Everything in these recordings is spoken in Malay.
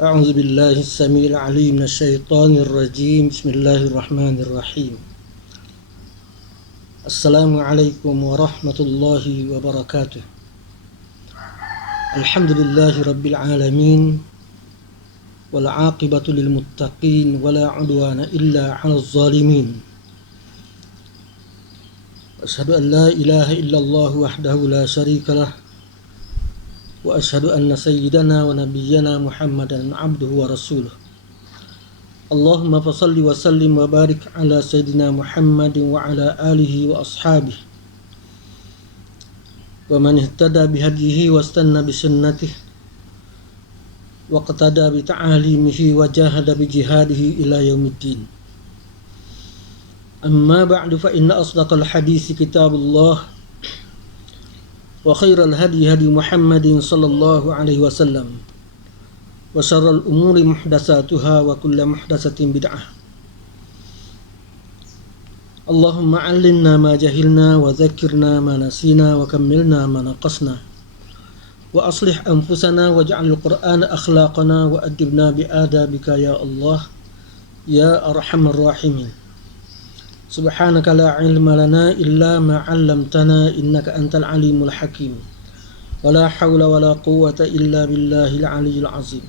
أعوذ بالله السميع العليم من الشيطان الرجيم بسم الله الرحمن الرحيم السلام عليكم ورحمة الله وبركاته الحمد لله رب العالمين والعاقبة للمتقين ولا عدوان إلا على الظالمين أشهد أن لا إله إلا الله وحده لا شريك له وأشهد أن سيدنا ونبينا محمدا عبده ورسوله اللهم فصل وسلم وبارك على سيدنا محمد وعلى آله وأصحابه ومن اهتدى بهديه واستنى بسنته واقتدى بتعاليمه وجاهد بجهاده إلى يوم الدين أما بعد فإن أصدق الحديث كتاب الله وخير الهدي هدي محمد صلى الله عليه وسلم وشر الأمور محدثاتها وكل محدثة بدعة اللهم علمنا ما جهلنا وذكرنا ما نسينا وكملنا ما نقصنا وأصلح أنفسنا واجعل القرآن أخلاقنا وأدبنا بآدابك يا الله يا أرحم الراحمين سبحانك لا علم لنا إلا ما علمتنا إنك أنت العليم الحكيم ولا حول ولا قوة إلا بالله العلي العظيم.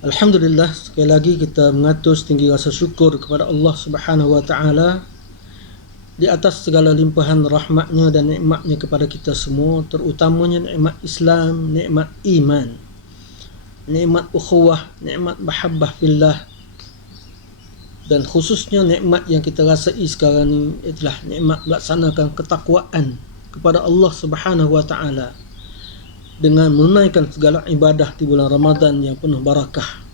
Alhamdulillah, sekali lagi kita mengatur setinggi rasa syukur kepada Allah Subhanahu wa taala di atas segala limpahan rahmatnya dan nikmatnya kepada kita semua, terutamanya nikmat Islam, nikmat iman, nikmat ukhuwah, nikmat mahabbah fillah, dan khususnya nikmat yang kita rasai sekarang ni itulah nikmat melaksanakan ketakwaan kepada Allah Subhanahu wa taala dengan menunaikan segala ibadah di bulan Ramadan yang penuh barakah.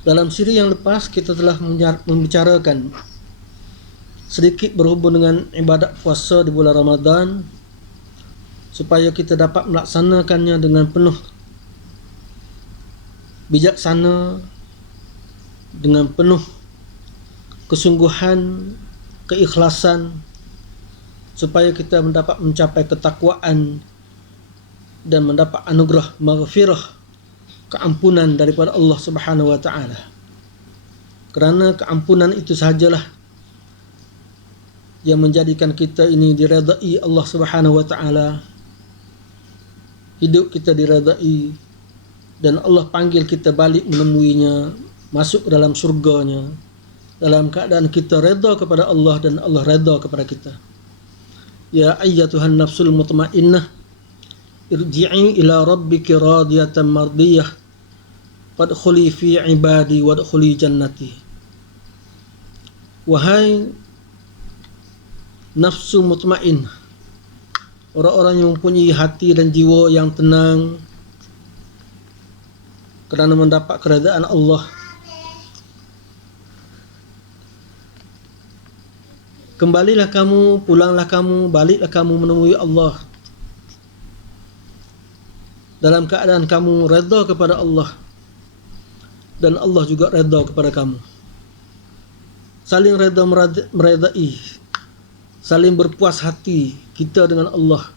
Dalam siri yang lepas kita telah membicarakan sedikit berhubung dengan ibadat puasa di bulan Ramadan supaya kita dapat melaksanakannya dengan penuh bijaksana, dengan penuh kesungguhan, keikhlasan, supaya kita mendapat mencapai ketakwaan dan mendapat anugerah maghfirah, keampunan daripada Allah Subhanahu wa taala. Kerana keampunan itu sahajalah yang menjadikan kita ini diredai Allah Subhanahu wa taala, hidup kita diredai, dan Allah panggil kita balik menemuinya, masuk ke dalam surganya dalam keadaan kita redha kepada Allah dan Allah redha kepada kita. Ya ayyatuhan nafsul mutmainnah irji'i ila rabbiki radiyatan mardiyah fadkhuli fi ibadi wadkhuli jannati. Wahai nafsu mutmainnah, orang-orang yang mempunyai hati dan jiwa yang tenang kerana mendapat keredaan Allah, kembalilah kamu, pulanglah kamu, baliklah kamu menemui Allah dalam keadaan kamu redha kepada Allah dan Allah juga redha kepada kamu. Saling redha meredai, saling berpuas hati kita dengan Allah,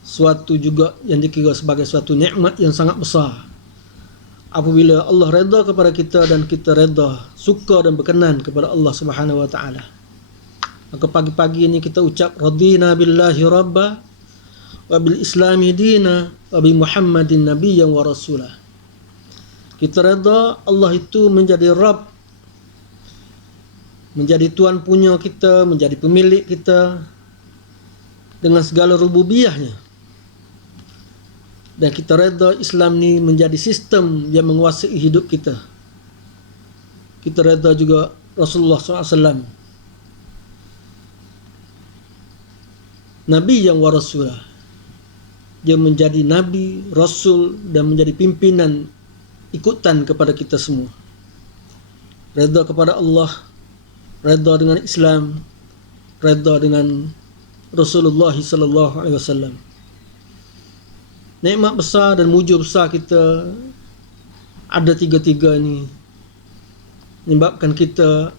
suatu juga yang dikira sebagai suatu nikmat yang sangat besar. Apabila Allah redha kepada kita dan kita redha, suka dan berkenan kepada Allah Subhanahu wa taala, maka pagi-pagi ini kita ucap radina billahi rabba wa bil islami dina wa bi muhammadin nabiyyan wa rasulah. Kita redha Allah itu menjadi Rabb, menjadi Tuhan punya kita, menjadi pemilik kita dengan segala rububiyahnya. Dan kita redha Islam ni menjadi sistem yang menguasai hidup kita. Kita redha juga Rasulullah SAW, Nabi yang wa rasulah. Dia menjadi Nabi, Rasul dan menjadi pimpinan ikutan kepada kita semua. Redha kepada Allah, redha dengan Islam, redha dengan Rasulullah sallallahu alaihi wasallam. Nikmat besar dan mujur besar kita ada tiga-tiga ini menyebabkan kita,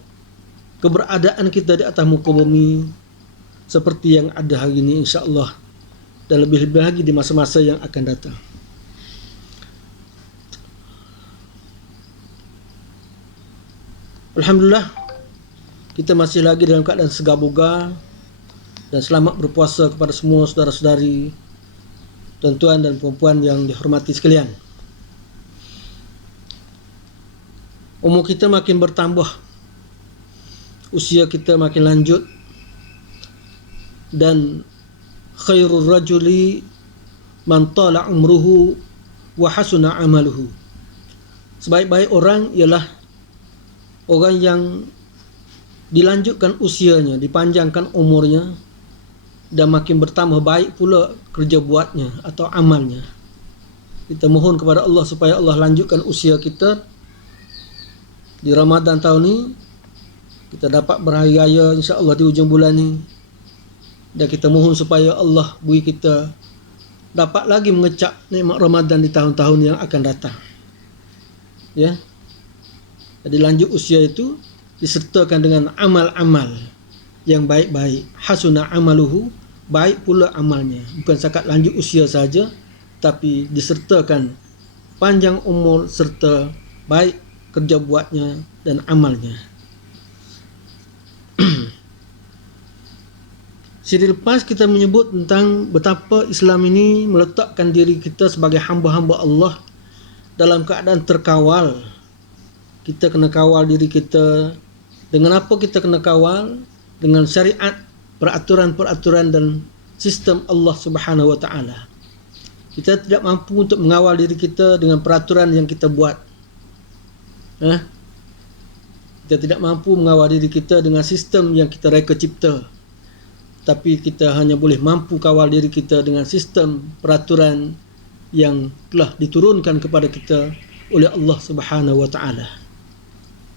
keberadaan kita di atas muka bumi seperti yang ada hari ini, insya-Allah, dan lebih-lebih lagi di masa-masa yang akan datang. Alhamdulillah, kita masih lagi dalam keadaan segar bugar, dan selamat berpuasa kepada semua saudara-saudari, tuan-tuan dan puan-puan yang dihormati sekalian. Umur kita makin bertambah, usia kita makin lanjut, dan khairul rajuli man tala umruhu wa hasuna amaluhu. Sebaik-baik orang ialah orang yang dilanjutkan usianya, dipanjangkan umurnya, dan makin bertambah baik pula kerja buatnya atau amalnya. Kita mohon kepada Allah supaya Allah lanjutkan usia kita di Ramadan tahun ini. Kita dapat berhari raya insya-Allah di hujung bulan ni, dan kita mohon supaya Allah beri kita dapat lagi mengecap nikmat Ramadan di tahun-tahun yang akan datang. Ya. Jadi lanjut usia itu disertakan dengan amal-amal yang baik-baik. Hasuna amaluhu, baik pula amalnya. Bukan sekat lanjut usia saja, tapi disertakan panjang umur serta baik kerja buatnya dan amalnya. Siri lepas kita menyebut tentang betapa Islam ini meletakkan diri kita sebagai hamba-hamba Allah dalam keadaan terkawal. Kita kena kawal diri kita. Dengan apa kita kena kawal? Dengan syariat, peraturan-peraturan dan sistem Allah Subhanahu wa taala. Kita tidak mampu untuk mengawal diri kita dengan peraturan yang kita buat. Kita tidak mampu mengawal diri kita dengan sistem yang kita reka cipta. Tapi kita hanya boleh mampu kawal diri kita dengan sistem peraturan yang telah diturunkan kepada kita oleh Allah Subhanahu wa taala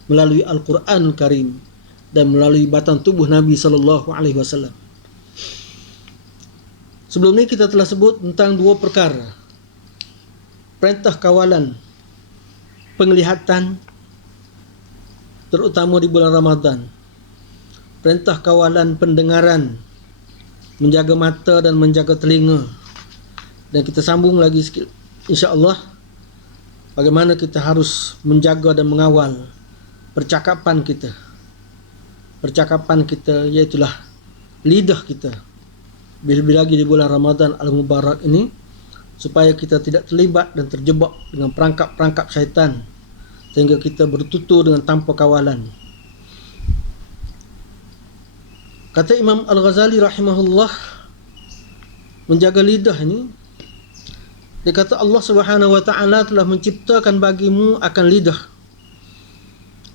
melalui Al-Quranul Karim dan melalui batang tubuh Nabi sallallahu alaihi wasallam. Sebelum ini kita telah sebut tentang dua perkara. Perintah kawalan penglihatan, terutama di bulan Ramadan. Perintah kawalan pendengaran, menjaga mata dan menjaga telinga. Dan kita sambung lagi sikit, insya-Allah, bagaimana kita harus menjaga dan mengawal percakapan kita. Percakapan kita iaitulah lidah kita. Bila-bila lagi di bulan Ramadan Al-Mubarak ini, supaya kita tidak terlibat dan terjebak dengan perangkap-perangkap syaitan, sehingga kita bertutur dengan tanpa kawalan. Kata Imam Al-Ghazali rahimahullah, menjaga lidah ini, dia kata Allah Subhanahu wa taala telah menciptakan bagimu akan lidah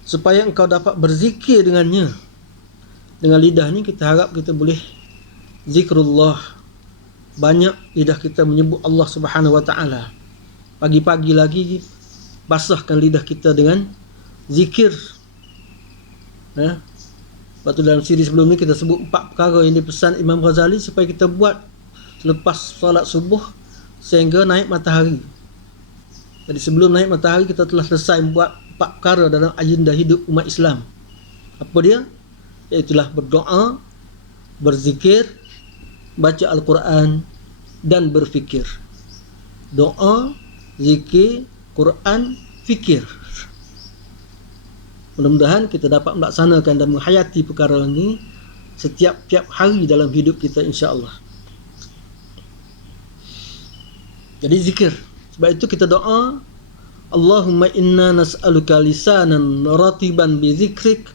supaya engkau dapat berzikir dengannya. Dengan lidah ni kita harap kita boleh zikrullah. Banyak lidah kita menyebut Allah Subhanahu wa taala. Pagi-pagi lagi basahkan lidah kita dengan zikir. Lepas tu dalam siri sebelum ni kita sebut 4 perkara yang dipesan Imam Ghazali supaya kita buat selepas solat subuh sehingga naik matahari. Jadi sebelum naik matahari kita telah selesai buat 4 perkara dalam agenda hidup umat Islam. Apa dia? Iaitulah berdoa, berzikir, baca Al-Quran dan berfikir. Doa, zikir, Quran, fikir. Mudah-mudahan kita dapat melaksanakan dan menghayati perkara ini setiap hari dalam hidup kita, insya-Allah. Jadi zikir. Sebab itu kita doa, Allahumma inna nas'aluka lisanan ratiban bi zikrik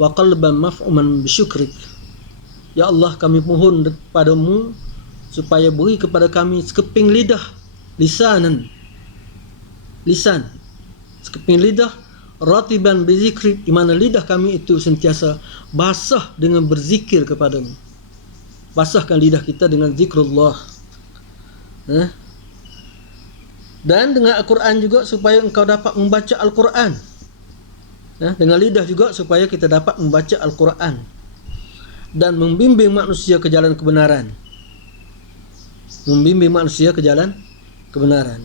wa qalban maf'uman bi syukrik. Ya Allah, kami mohon kepadamu supaya beri kepada kami sekeping lidah, lisanan, lisan, sekeping lidah ratiban bi zikrik, di mana lidah kami itu sentiasa basah dengan berzikir kepadamu. Basahkan lidah kita dengan zikrullah. Dan dengan Al-Quran juga supaya engkau dapat membaca Al-Quran. Dengan lidah juga supaya kita dapat membaca Al-Quran dan membimbing manusia ke jalan kebenaran. Membimbing manusia ke jalan kebenaran.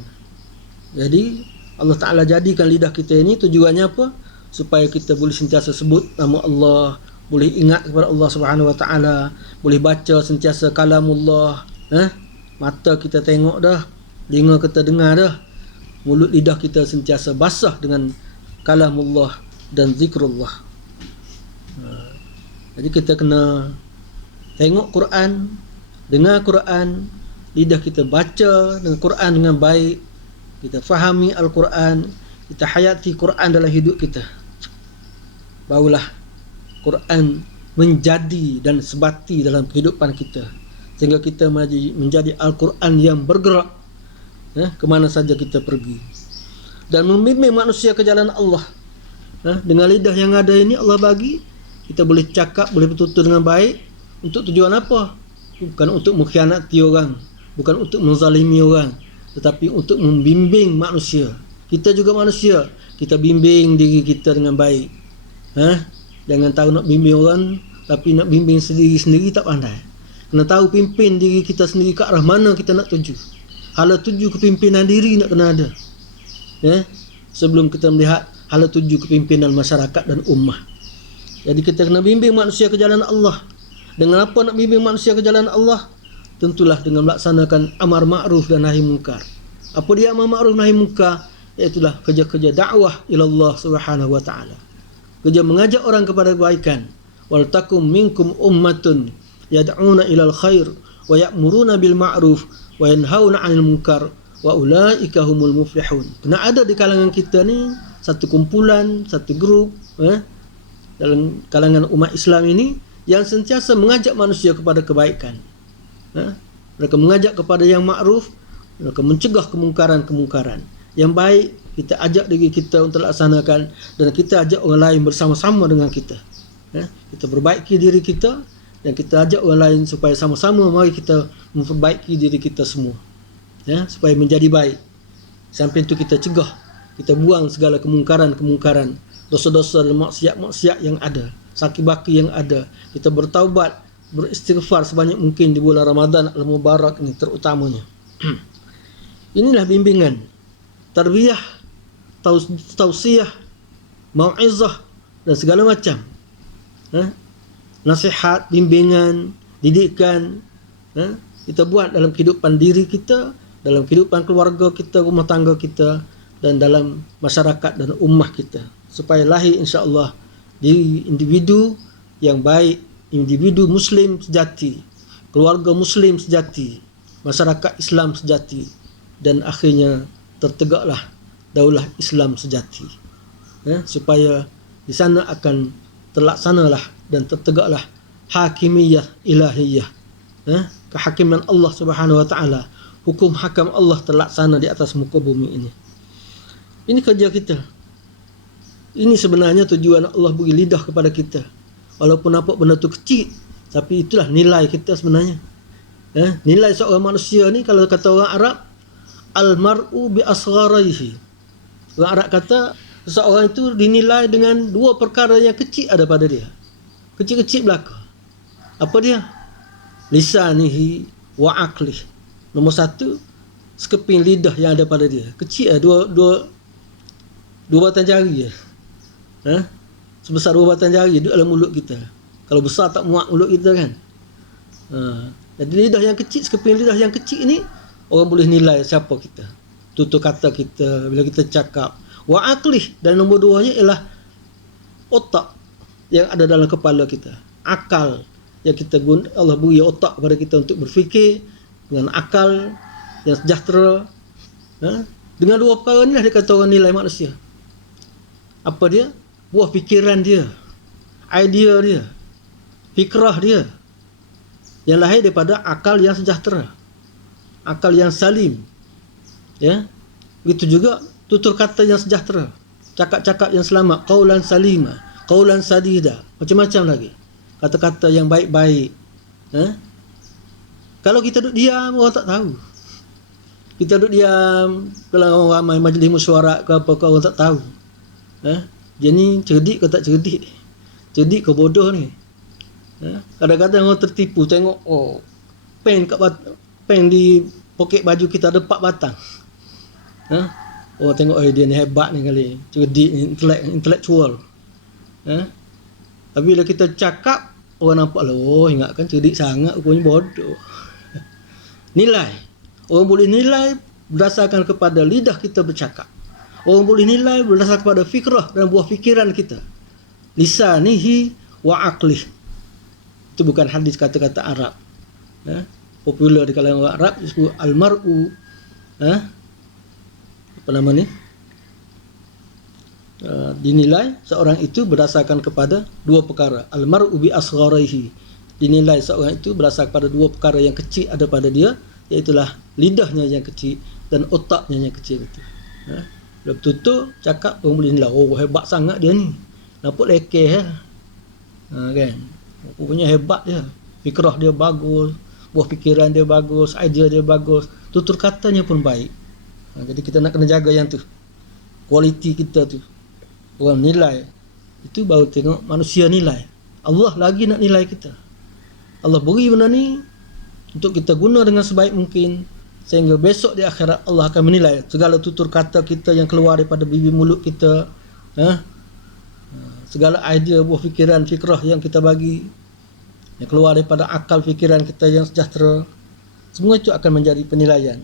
Jadi Allah Ta'ala jadikan lidah kita ini tujuannya apa? Supaya kita boleh sentiasa sebut nama Allah, boleh ingat kepada Allah Subhanahu Wa Ta'ala, boleh baca sentiasa kalamullah. Mata kita tengok dah, telinga kita dengar dah, mulut lidah kita sentiasa basah dengan kalamullah, dan zikrullah. Jadi kita kena tengok Quran, dengar Quran, lidah kita baca dengan Quran dengan baik, kita fahami Al-Quran, kita hayati Quran dalam hidup kita. Barulah Quran menjadi dan sebati dalam kehidupan kita, sehingga kita menjadi Al-Quran yang bergerak kemana saja kita pergi dan membimbing manusia ke jalan Allah. Dengan lidah yang ada ini Allah bagi, kita boleh cakap, boleh bertutur dengan baik. Untuk tujuan apa? Bukan untuk mengkhianati orang, bukan untuk menzalimi orang, tetapi untuk membimbing manusia. Kita juga manusia, kita bimbing diri kita dengan baik. Jangan tahu nak bimbing orang, tapi nak bimbing sendiri tak pandai. Kena tahu pimpin diri kita sendiri ke arah mana kita nak tuju. Hala tuju kepimpinan diri nak kena ada, sebelum kita melihat hala tuju kepimpinan masyarakat dan ummah. Jadi kita kena bimbing manusia ke jalan Allah. Dengan apa nak bimbing manusia ke jalan Allah? Tentulah dengan melaksanakan amar ma'ruf dan nahi munkar. Apa dia amar ma'ruf nahi munkar? Iaitulah kerja-kerja dakwah ilallah subhanahu wa ta'ala. Kerja mengajak orang kepada kebaikan. Wal takum minkum ummatun yad'una ilal khair wa ya'muruna bil ma'ruf wa yanhauna 'anil munkar wa ulaika humul muflihun. Kena ada di kalangan kita ni satu kumpulan, satu grup dalam kalangan umat Islam ini yang sentiasa mengajak manusia kepada kebaikan. Mereka mengajak kepada yang ma'ruf, mereka mencegah kemungkaran-kemungkaran. Yang baik kita ajak diri kita untuk laksanakan, dan kita ajak orang lain bersama-sama dengan kita. Kita perbaiki diri kita dan kita ajak orang lain supaya sama-sama mari kita memperbaiki diri kita semua, supaya menjadi baik. Sampai itu kita cegah, kita buang segala kemungkaran-kemungkaran, dosa-dosa dan maksiat-maksiat yang ada, saki-baki yang ada. Kita bertaubat, beristighfar sebanyak mungkin di bulan Ramadan al-Mubarak ini terutamanya. Inilah bimbingan, tarbiyah, tausiyah, mau'izah dan segala macam. Nasihat, bimbingan, didikan, kita buat dalam kehidupan diri kita, dalam kehidupan keluarga kita, rumah tangga kita, dan dalam masyarakat dan ummah kita, supaya lahir insya-Allah di individu yang baik, individu muslim sejati, keluarga muslim sejati, masyarakat Islam sejati, dan akhirnya tertegaklah daulah Islam sejati. Supaya di sana akan terlaksanalah dan tertegaklah hakimiyah ilahiyah, kehakiman Allah Subhanahu wa taala, hukum hakam Allah terlaksana di atas muka bumi ini. Ini kerja kita. Ini sebenarnya tujuan Allah beri lidah kepada kita. Walaupun nampak benda tu kecil, tapi itulah nilai kita sebenarnya. Nilai seorang manusia ni, kalau kata orang Arab, al-mar'u bi asgharihi. Orang Arab kata seseorang itu dinilai dengan dua perkara yang kecil ada pada dia. Kecil-kecil belaka. Apa dia? Lisanihi wa aqlih. Nombor satu, sekeping lidah yang ada pada dia. Kecil dua batang jari je. Sebesar dua batang jari duduk dalam mulut kita. Kalau besar tak muat mulut kita kan. Jadi lidah yang kecil, sekeping lidah yang kecil ni, orang boleh nilai siapa kita, tutur kata kita bila kita cakap. Wa aqlih, dan nombor duanya ialah otak yang ada dalam kepala kita. Akal yang kita guna, Allah beri otak kepada kita untuk berfikir dengan akal yang sejahtera. Dengan dua perkara ni lah dia kata orang nilai manusia. Apa dia? Buah fikiran dia, idea dia, fikrah dia, yang lahir daripada akal yang sejahtera, akal yang salim. Begitu juga tutur kata yang sejahtera, cakap-cakap yang selamat, qaulan salima, qaulan sadida, macam-macam lagi kata-kata yang baik-baik. Kalau kita duduk diam, orang tak tahu. Kita duduk diam, kalau orang ramai majlis mesyuarat ke apa, orang tak tahu. Dia ni cerdik ke tak cerdik, cerdik ke bodoh ni. Kadang-kadang orang tertipu, tengok pen di poket baju kita ada 4 batang. Tengok dia ni hebat ni kali, cerdik, intellectual. Tapi bila kita cakap, orang nampak lah, ingatkan cerdik sangat, rupanya bodoh. Nilai, orang boleh nilai berdasarkan kepada lidah kita bercakap. Orang boleh nilai berdasarkan pada fikrah dan buah fikiran kita. Lisanihi wa aqlih. Itu bukan hadis kata-kata Arab. Popular di kalangan orang Arab disebut almar'u apa nama ni? Dinilai seorang itu berdasarkan kepada dua perkara. Almar'u bi asgharihi. Dinilai seorang itu berdasarkan pada dua perkara yang kecil ada pada dia, iaitulah lidahnya yang kecil dan otaknya yang kecil itu. Bila betul-betul cakap orang boleh nilai, oh hebat sangat dia ni. Nampak lekeh kan. Rupanya hebat dia. Fikrah dia bagus, buah fikiran dia bagus, idea dia bagus, tutur katanya pun baik. Jadi kita nak kena jaga yang tu. Kualiti kita tu. Orang nilai. Itu baru tengok manusia nilai. Allah lagi nak nilai kita. Allah beri benda ni untuk kita guna dengan sebaik mungkin, sehingga besok di akhirat Allah akan menilai segala tutur kata kita yang keluar daripada bibir mulut kita, segala idea, buah fikiran, fikrah yang kita bagi, yang keluar daripada akal fikiran kita yang sejahtera, semua itu akan menjadi penilaian.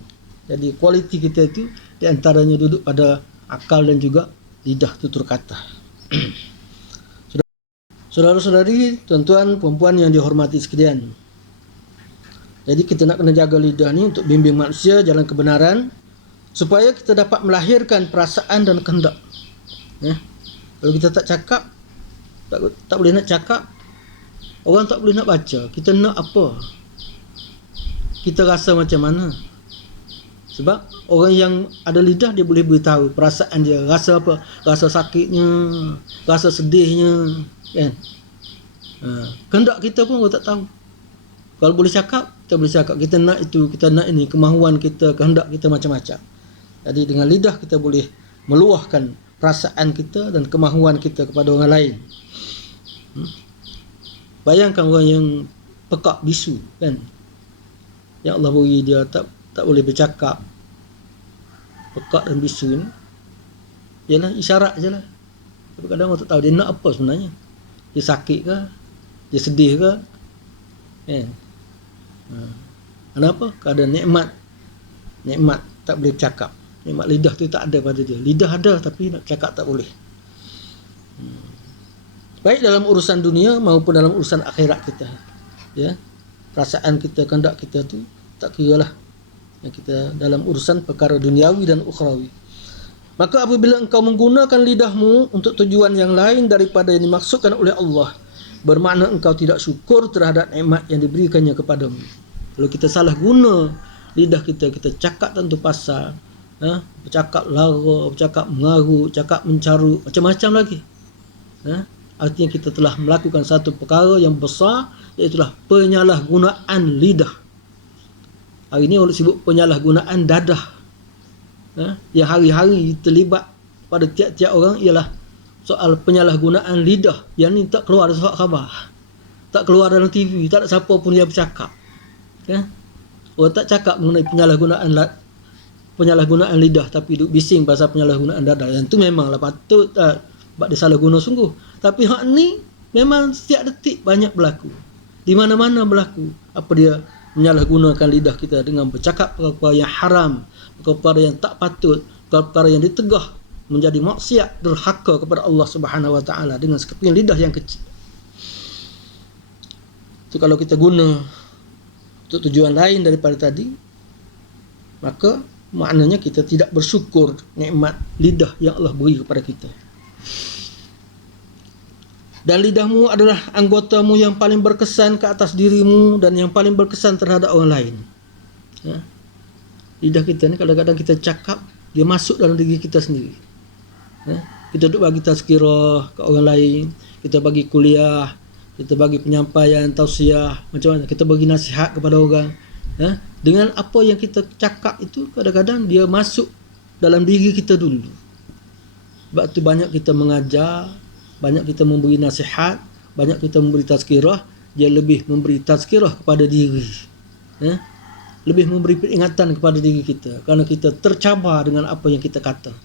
Jadi kualiti kita itu di antaranya duduk pada akal dan juga lidah, tutur kata. Saudara-saudari, tuan-tuan, perempuan yang dihormati sekalian. Jadi kita nak kena jaga lidah ni untuk bimbing manusia jalan kebenaran, supaya kita dapat melahirkan perasaan dan kehendak. Kalau kita tak cakap, tak boleh nak cakap, orang tak boleh nak baca. Kita nak apa? Kita rasa macam mana? Sebab orang yang ada lidah, dia boleh beritahu perasaan dia. Rasa apa? Rasa sakitnya, rasa sedihnya, kan? Kehendak kita pun orang tak tahu. Kalau boleh cakap, kita boleh cakap kita nak itu, kita nak ini, kemahuan kita, kehendak kita macam-macam. Jadi dengan lidah kita boleh meluahkan perasaan kita dan kemahuan kita kepada orang lain. Bayangkan orang yang pekak bisu, kan? Yang Allah beri dia tak boleh bercakap, pekak dan bisu ni, ialah isyarat je lah. Tapi kadang orang tak tahu dia nak apa sebenarnya. Dia sakit ke? Dia sedih ke? Kenapa? Keadaan nikmat tak boleh bercakap. Nikmat lidah tu tak ada pada dia. Lidah ada tapi nak cakap tak boleh. Baik dalam urusan dunia maupun dalam urusan akhirat kita. Ya. Perasaan kita, kehendak kita tu tak kiralah. Yang kita dalam urusan perkara duniawi dan ukhrawi. Maka apabila engkau menggunakan lidahmu untuk tujuan yang lain daripada yang dimaksudkan oleh Allah, bermakna engkau tidak syukur terhadap nikmat yang diberikannya kepadamu. Kalau kita salah guna lidah kita, kita cakap tentu pasal, bercakap lara, bercakap mengaru, cakap mencarut, macam-macam lagi. Artinya kita telah melakukan satu perkara yang besar, iaitu penyalahgunaan lidah. Hari ini orang sebut penyalahgunaan dadah. Yang hari-hari terlibat pada tiap-tiap orang ialah soal penyalahgunaan lidah. Yang ni tak keluar dari surat khabar, tak keluar dalam TV, tak ada siapa pun yang bercakap. Orang tak cakap mengenai penyalahgunaan lidah, tapi duk bising pasal penyalahgunaan dadah. Yang tu memanglah patut sebab dia salah guna sungguh. Tapi hak ni memang setiap detik banyak berlaku. Di mana-mana berlaku. Apa dia menyalahgunakan lidah kita dengan bercakap perkara yang haram, perkara yang tak patut, perkara yang ditegah menjadi maksiat, derhaka kepada Allah Subhanahu Wa Taala dengan sekeping lidah yang kecil. Itu kalau kita guna untuk tujuan lain daripada tadi, maka maknanya kita tidak bersyukur nikmat lidah yang Allah beri kepada kita. Dan lidahmu adalah anggotamu yang paling berkesan ke atas dirimu dan yang paling berkesan terhadap orang lain. Lidah kita ni kadang-kadang kita cakap, dia masuk dalam diri kita sendiri. Kita duk bagi tazkirah ke orang lain, kita bagi kuliah, kita bagi penyampaian, tausiah, macam mana, kita bagi nasihat kepada orang. Dengan apa yang kita cakap itu, kadang-kadang dia masuk dalam diri kita dulu. Sebab tu banyak kita mengajar, banyak kita memberi nasihat, banyak kita memberi tazkirah, dia lebih memberi tazkirah kepada diri. Lebih memberi peringatan kepada diri kita, kerana kita tercabar dengan apa yang kita kata.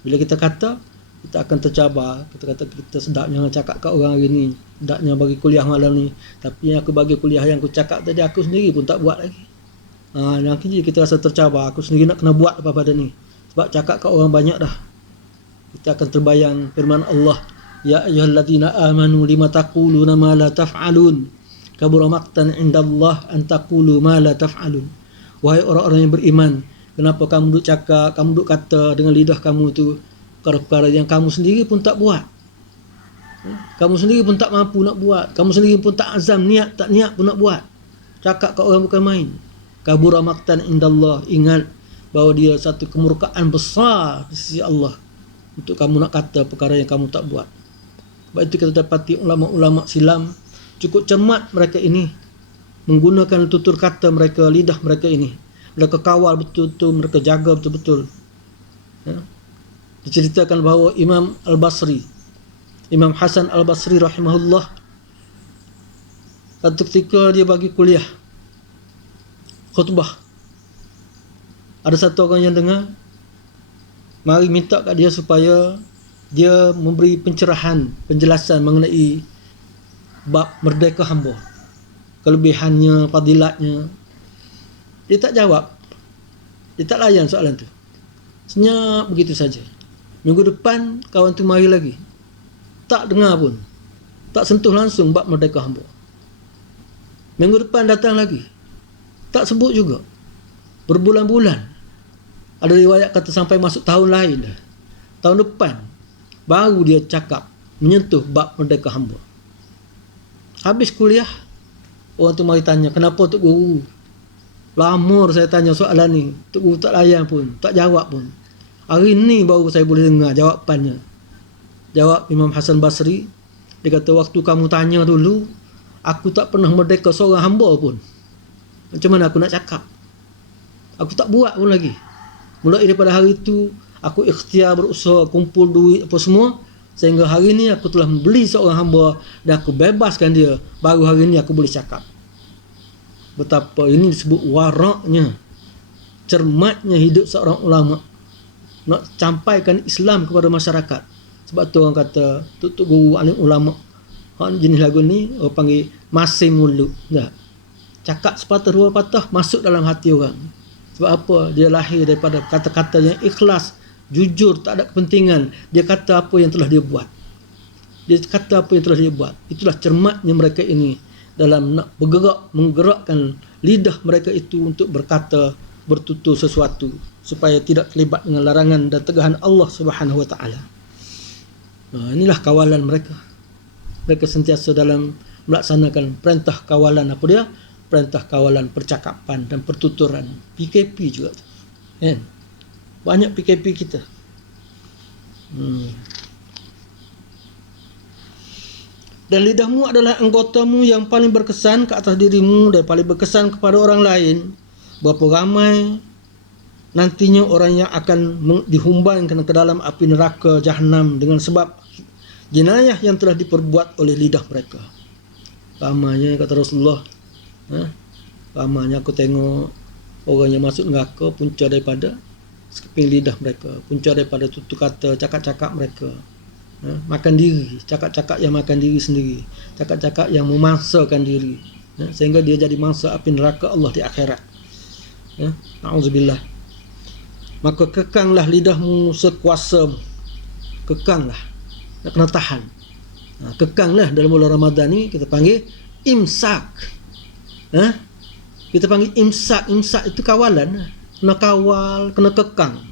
Bila kita kata, kita akan tercabar. Kita kata kita sedapnya cakap kat orang hari ni, sedapnya bagi kuliah malam ni, tapi yang aku bagi kuliah yang aku cakap tadi, aku sendiri pun tak buat lagi. Nanti kita rasa tercabar, aku sendiri nak kena buat apa pada ni. Sebab cakap kat orang banyak dah, kita akan terbayang firman Allah, ya ayyuhalladzina amanu lima taquluna ma la taf'alun kabura maqtan indallah an taqulu ma la taf'alun. Wahai orang-orang yang beriman, kenapa kamu duk cakap, kamu duk kata dengan lidah kamu tu perkara-perkara yang kamu sendiri pun tak buat, kamu sendiri pun tak mampu nak buat, kamu sendiri pun tak azam niat, tak niat pun nak buat. Cakap kat orang bukan main. Kabura maqtan indallah, ingat bahawa dia satu kemurkaan besar di sisi Allah untuk kamu nak kata perkara yang kamu tak buat. Sebab itu kita dapati ulama-ulama silam cukup cermat mereka ini menggunakan tutur kata mereka, lidah mereka ini. Mereka kawal betul-betul, mereka jaga betul-betul. Ya. Diceritakan bahawa Imam Al-Basri, Imam Hasan Al-Basri rahimahullah, satu ketika dia bagi kuliah khutbah, ada satu orang yang dengar, mari minta kat dia supaya dia memberi pencerahan, penjelasan mengenai bab merdeka hamba, kelebihannya, fadilatnya. Dia tak jawab, dia tak layan soalan tu, senyap begitu saja. Minggu depan kawan tu mari lagi, tak dengar pun, tak sentuh langsung bab merdeka hamba. Minggu depan datang lagi, tak sebut juga. Berbulan-bulan, ada riwayat kata sampai masuk tahun lain dah, tahun depan baru dia cakap menyentuh bab merdeka hamba. Habis kuliah, orang tu mari tanya, kenapa Tok Guru? Lama saya tanya soalan ni, Tok Guru tak layan pun, tak jawab pun. Hari ni baru saya boleh dengar jawapannya. Jawab Imam Hasan Basri, dia kata, waktu kamu tanya dulu, aku tak pernah merdeka seorang hamba pun. Macam mana aku nak cakap? Aku tak buat pun lagi. Mulai daripada hari itu, aku ikhtiar berusaha kumpul duit apa semua, sehingga hari ini aku telah membeli seorang hamba dan aku bebaskan dia. Baru hari ini aku boleh cakap. Betapa ini disebut waraknya, cermatnya hidup seorang ulama nak sampaikan Islam kepada masyarakat. Sebab tu orang kata Tok Guru alim ulama, jenis lagu ni orang panggil masing mulut. Tak, cakap sepatah dua patah masuk dalam hati orang. Sebab apa? Dia lahir daripada kata-kata yang ikhlas, jujur, tak ada kepentingan. Dia kata apa yang telah dia buat. Dia kata apa yang telah dia buat. Itulah cermatnya mereka ini dalam nak bergerak, menggerakkan lidah mereka itu untuk berkata, bertutur sesuatu supaya tidak terlibat dengan larangan dan tegahan Allah Subhanahu Wa Taala. Inilah kawalan mereka. Mereka sentiasa dalam melaksanakan perintah kawalan apa dia? Perintah kawalan percakapan dan pertuturan. PKP juga. Kan? Banyak PKP kita. Dan lidahmu adalah anggotamu yang paling berkesan ke atas dirimu dan paling berkesan kepada orang lain. Berapa ramai nantinya orang yang akan dihumbankan ke dalam api neraka Jahannam dengan sebab jenayah yang telah diperbuat oleh lidah mereka. Ramainya kata Rasulullah, ramainya aku tengok orang yang masuk neraka punca daripada sekeping lidah mereka, punca daripada tutur kata, cakap-cakap mereka. Makan diri, cakap-cakap yang makan diri sendiri, cakap-cakap yang memaksakan diri, sehingga dia jadi mangsa api neraka Allah di akhirat. Na'udzubillah. Maka kekanglah lidahmu sekuasamu, kekanglah, nak kena tahan. Kekanglah dalam bulan Ramadan ni kita panggil imsak. Kita panggil imsak. Imsak itu kawalan, kena kawal, kena kekang.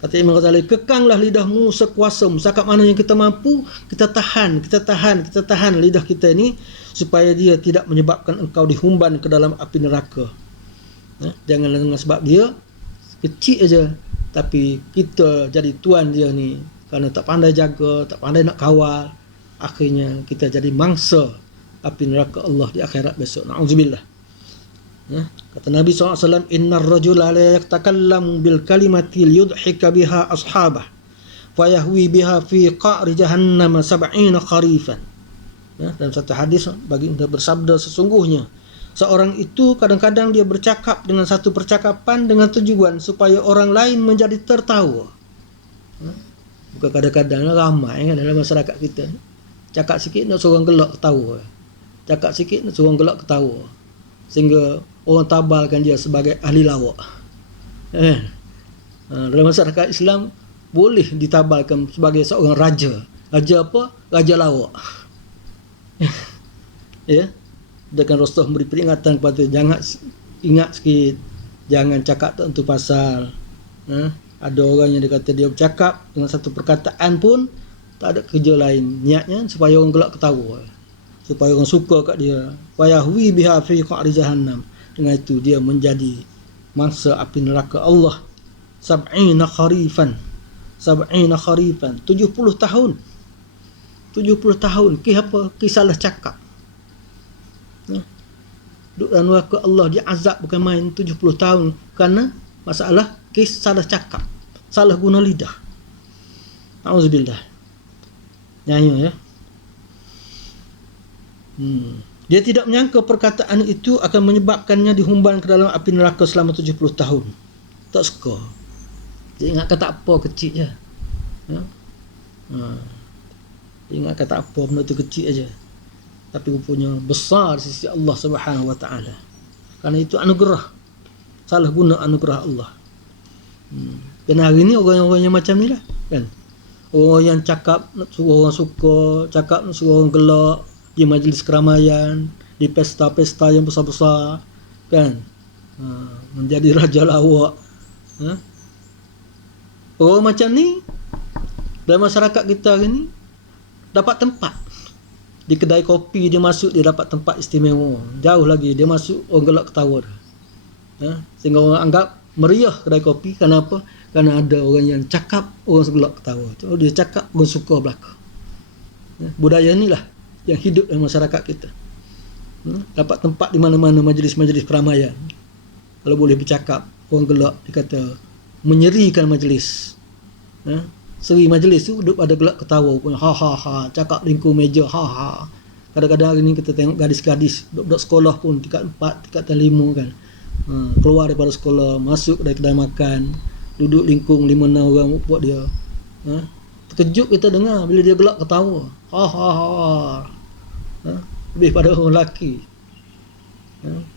Kata Imam Ghazali, kekanglah lidahmu sekuasamu. Setakat mana yang kita mampu, kita tahan lidah kita ini supaya dia tidak menyebabkan engkau dihumban ke dalam api neraka. Jangan dengan sebab dia kecil aja, tapi kita jadi tuan dia ni kerana tak pandai jaga, tak pandai nak kawal, akhirnya kita jadi mangsa api neraka Allah di akhirat besok. Na'udzubillah. Kata Nabi SAW, innar rajula la yatakallamu bil kalimati liyudhika biha ashabah fayahwi biha fi qa'ri jahannam 70 kharifan. Dalam satu hadis baginda bersabda, sesungguhnya seorang itu kadang-kadang dia bercakap dengan satu percakapan dengan tujuan supaya orang lain menjadi tertawa. Bukan kadang-kadang, ramai kan dalam masyarakat kita. Cakap sikit nak suruh orang gelak ketawa. Cakap sikit nak suruh orang gelak ketawa. Sehingga orang tabalkan dia sebagai ahli lawak. Dalam masyarakat Islam boleh ditabalkan sebagai seorang raja. Raja apa? Raja lawak. Ya. Dengan Rasulullah memberi peringatan kepada jangan, ingat sikit, jangan cakap tak tentu pasal. Ada orang yang dia kata dia bercakap dengan satu perkataan pun tak ada kerja lain, niatnya supaya orang gelak ketawa, supaya orang suka kat dia, supaya wi biha fi qa'ri jahannam. Dengan itu dia menjadi mangsa api neraka Allah 70 kharifan 70 kharifan 70 tahun apa? Salah cakap. Duduk dalam neraka Allah, dia azab bukan main 70 tahun kerana masalah salah cakap, salah guna lidah. Auzubillah. Nyanyi ya. Dia tidak menyangka perkataan itu akan menyebabkannya dihumban ke dalam api neraka selama 70 tahun. Tak suka. Dia ingat kata apa kecil je. Ya? Dia ingat kata apa benda tu kecil aja. Tapi rupanya besar di sisi Allah Subhanahu wa taala. Kerana itu anugerah. Salah guna anugerah Allah. Dan hari ni orang-orang yang macam ni lah, kan? Orang yang cakap nak suruh orang suka, cakap nak suruh orang gelak di majlis keramaian, di pesta-pesta yang besar-besar, kan? Menjadi raja lawak. Orang macam ni dalam masyarakat kita hari ni dapat tempat. Di kedai kopi dia masuk, dia dapat tempat istimewa. Jauh lagi dia masuk, orang gelak ketawa dah. Sehingga orang anggap meriah kedai kopi. Kenapa? Kerana ada orang yang cakap, orang segelak ketawa. Dia cakap, orang suka belaka. Budaya inilah yang hidup dalam masyarakat kita. Dapat tempat di mana-mana majlis-majlis keramaian. Kalau boleh bercakap, orang gelak, dia kata menyerikan majlis. Seri majlis tu duduk pada gelak ketawa pun, ha, cakap lingkung meja, ha. Kadang-kadang hari ni kita tengok gadis-gadis duduk sekolah pun tingkat 4, tingkat 5 kan. Keluar daripada sekolah, masuk kedai makan, duduk lingkung 5-6 orang buat dia. Terkejut kita dengar bila dia gelak ketawa. Ha. Lebih pada orang lelaki.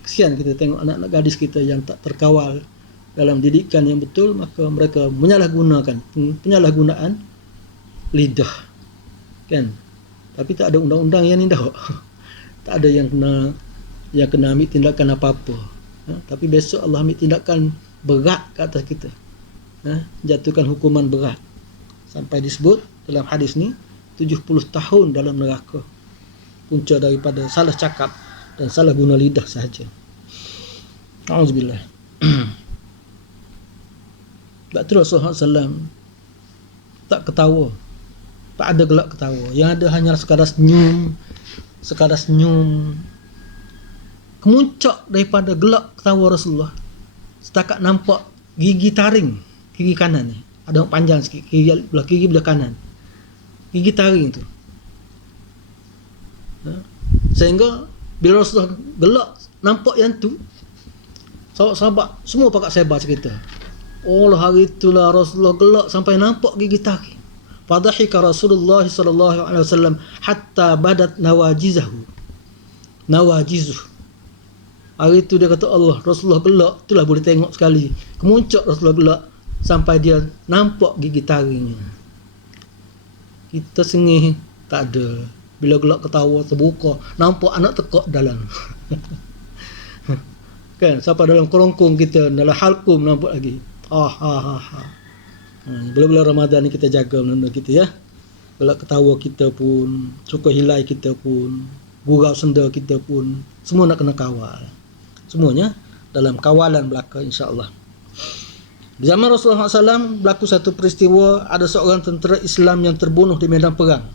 Kesian kita tengok anak-anak gadis kita yang tak terkawal dalam didikan yang betul, maka mereka penyalahgunaan lidah. Kan? Tapi tak ada undang-undang yang ni dah. Tak ada yang kena ambil tindakan apa-apa. Tapi besok Allah ambil tindakan berat ke atas kita. Jatuhkan hukuman berat. Sampai disebut dalam hadis ni 70 tahun dalam neraka. Punca daripada salah cakap dan salah guna lidah sahaja. Auzubillah. Sebab tu Rasulullah SAW tak ketawa, tak ada gelak ketawa. Yang ada hanyalah sekadar senyum. Kemuncak daripada gelak ketawa Rasulullah setakat nampak gigi taring, gigi kanan ni ada yang panjang sikit, gigi belah kanan, gigi taring tu. Sehingga bila Rasulullah gelak nampak yang tu, sahabat semua pakat sebar cerita. Hari itulah Rasulullah gelak sampai nampak gigi taring. Fadhahika Rasulullah sallallahu alaihi wasallam hatta badat nawajizuh. Hari itu dia kata Rasulullah gelak, itulah boleh tengok sekali. Kemuncak Rasulullah gelak sampai dia nampak gigi taringnya. Kita sengih tak ada. Bila gelak ketawa terbuka, nampak anak tekak dalam. Kan, sampai dalam kerongkong kita, dalam halkum nampak lagi. Bulan-bulan Ramadan ni kita jaga benda kita ya. Gelak ketawa kita pun, suka hilai kita pun, gurau senda kita pun, semua nak kena kawal. Semuanya dalam kawalan belaka, insya-Allah. Di zaman Rasulullah SAW berlaku satu peristiwa, ada seorang tentera Islam yang terbunuh di medan perang.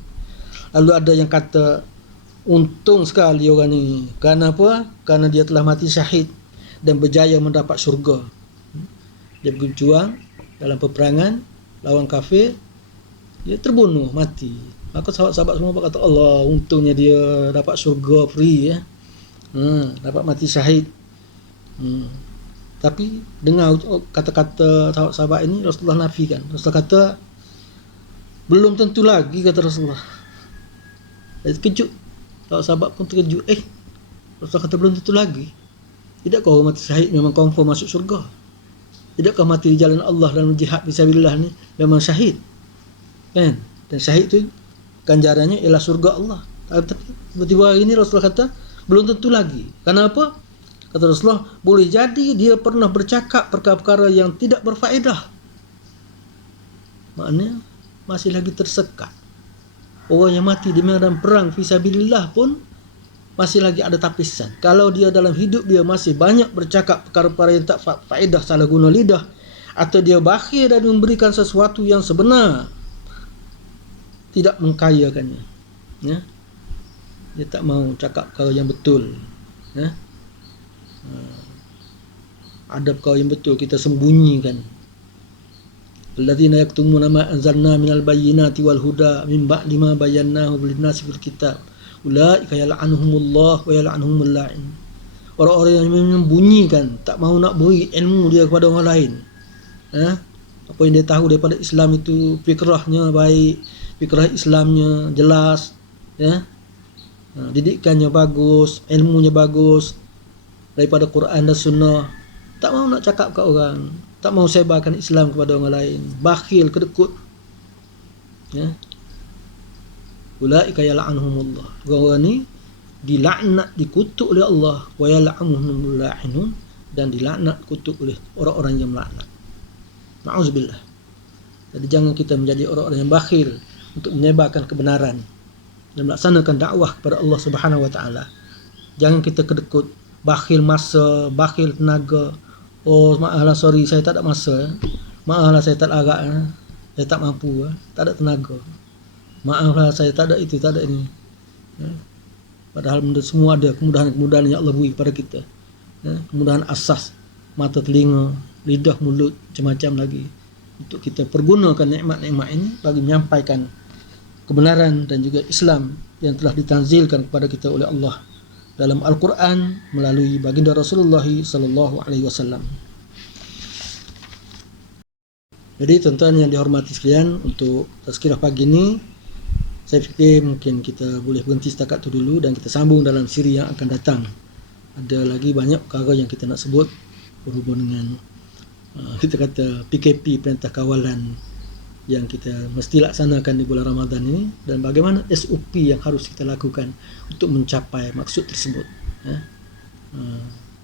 Lalu ada yang kata, untung sekali orang ni. Kerana apa? Kerana dia telah mati syahid dan berjaya mendapat syurga. Dia berjuang dalam peperangan lawan kafir, dia terbunuh, mati. Maka sahabat-sahabat semua kata, Allah, untungnya dia dapat syurga free ya. Dapat mati syahid. Tapi dengar kata-kata sahabat ini, Rasulullah nafikan. Rasulullah kata, belum tentu lagi, kata Rasulullah. Dia terkejut. Sahabat pun terkejut. Rasulullah kata belum tentu lagi. Tidakkah orang mati syahid memang confirm masuk syurga? Tidakkah mati di jalan Allah dan jihad fisabilillah ni memang syahid, kan? Dan syahid tu ganjarannya ialah surga Allah. Tapi tiba-tiba hari ini Rasulullah kata belum tentu lagi. Kenapa? Kata Rasulullah, boleh jadi dia pernah bercakap perkara-perkara yang tidak berfaedah. Maknanya masih lagi tersekat. Orang yang mati di medan perang fisabilillah pun masih lagi ada tapisan. Kalau dia dalam hidup dia masih banyak bercakap perkara-perkara yang tak faedah, salah guna lidah, atau dia bakhil dan memberikan sesuatu yang sebenar, tidak mengkayakannya, ya, dia tak mau cakap perkara yang betul, ya, adab perkara yang betul kita sembunyikan. Alladzina yaktumuna ma anzalna minal bayyinati wal huda min ba'di ma bayyanahu lin-nasi fil kitab ulaika yal'anuhumullah wa yal'anuhumul la'in. Orang-orang yang menyembunyikan, tak mahu nak beri ilmu dia kepada orang lain, apa yang dia tahu daripada Islam itu fikrahnya baik, fikrah Islamnya jelas, ya, didikannya bagus, ilmunya bagus daripada Quran dan Sunnah, tak mahu nak cakap ke orang, tak mahu sebarkan Islam kepada orang lain, bakhil, kedekut, ya. Ulaika yal'anuhumullah. Orang ni dilaknat, dikutuk oleh Allah, wa yal'anuhumul la'inun, dan dilaknat, kutuk oleh orang-orang yang melaknat. Na'udzubillah. Jadi jangan kita menjadi orang-orang yang bakhil untuk menyebarkan kebenaran dan melaksanakan dakwah kepada Allah Subhanahu wa taala. Jangan kita kedekut, bakhil masa, bakhil tenaga. Oh, maaflah, sorry, saya tak ada masa. Maaflah, saya tak larat, saya tak mampu, tak ada tenaga. Maaflah, saya tak ada itu, tak ada ini, ya. Padahal benda semua ada kemudahan-kemudahan yang Allah beri kepada kita, ya. Kemudahan asas, mata, telinga, lidah, mulut, macam-macam lagi, untuk kita pergunakan nikmat-nikmat ini bagi menyampaikan kebenaran dan juga Islam yang telah ditanzilkan kepada kita oleh Allah dalam Al-Quran melalui baginda Rasulullah sallallahu alaihi wasallam. Jadi tuan-tuan yang dihormati sekalian, untuk tazkirah pagi ini saya fikir mungkin kita boleh berhenti setakat itu dulu dan kita sambung dalam siri yang akan datang. Ada lagi banyak perkara yang kita nak sebut berhubung dengan kita kata PKP, Perintah Kawalan, yang kita mesti laksanakan di bulan Ramadan ini, dan bagaimana SOP yang harus kita lakukan untuk mencapai maksud tersebut, ya.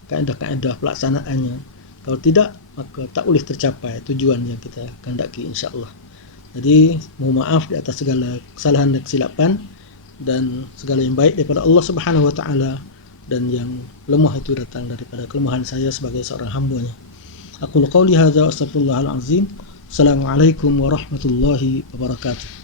Kaedah-kaedah pelaksanaannya, kalau tidak maka tak boleh tercapai tujuan yang kita kehendaki, insya-Allah. Jadi mohon maaf di atas segala kesalahan dan kesilapan, dan segala yang baik daripada Allah Subhanahu wa taala, dan yang lemah itu datang daripada kelemahan saya sebagai seorang hamba-Nya. Aqulu qauli hadza wa astaghfirullahal azim. Assalamualaikum warahmatullahi wabarakatuh.